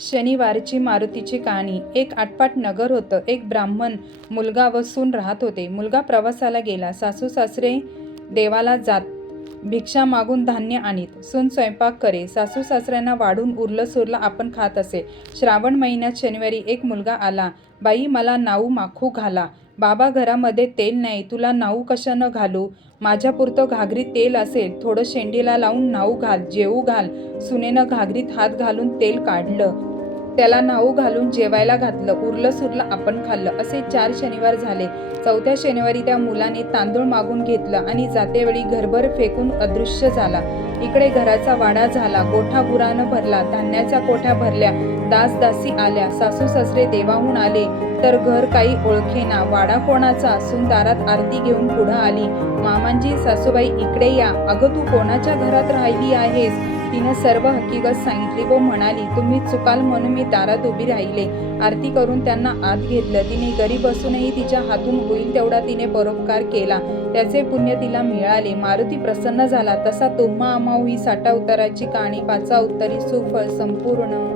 शनिवारची मारुतीची कहाणी. एक आटपाट नगर होतं. एक ब्राह्मण मुलगा व सून राहत होते. मुलगा प्रवासाला गेला. सासू सासरे देवाला जात भिक्षा मागून धान्य आणीत. सून स्वयंपाक करे. सासू सासऱ्यांना वाढून उरलं सुरलं आपण खात असे. श्रावण महिन्यात शनिवारी एक मुलगा आला. बाई मला नाऊ माखू घाला. बाबा घरामध्ये तेल नाही. तुला नाऊ कशानं घालू? माझ्यापुरतं घागरीत तेल असेल. थोडं शेंडीला लावून नाऊ घाल. जेऊ घाल. सुनेनं घागरीत हात घालून तेल काढलं. त्याला नाऊ घालून जेवायला घातलं. उरलं सुरलं आपण खाल्लं. असे चार शनिवार झाले. चौथ्या शनिवारी त्या मुलाने तांदूळ मागून घेतलं आणि जातेवेळी घरभर फेकून अदृश्य झाला. इकडे घराचा वाडा झाला. गोठा गुरानं भरला. धान्याच्या कोठ्या भरल्या? दास दासी आल्या. सासू सासरे देवाहून आले. तर घर काही ओळखेना. वाडा कोणाचा? असून दारात आरती घेऊन पुढं आली. मामांजी सासूबाई इकडे या. अगं तू कोणाच्या घरात राहिली आहेस? तिनं सर्व हकीकत सांगितली व म्हणाली तुम्ही चुकाल म्हणून मी दारात उभी राहिले. आरती करून त्यांना आत घेतलं. तिने गरीब असूनही तिच्या हातून होईल तेवढा तिने परोपकार केला. त्याचे पुण्य तिला मिळाले. मारुती प्रसन्न झाला. तसा तुम्हा अमाऊ ही साठा उताराची कहाणी पाचा उत्तरी सुफळ संपूर्ण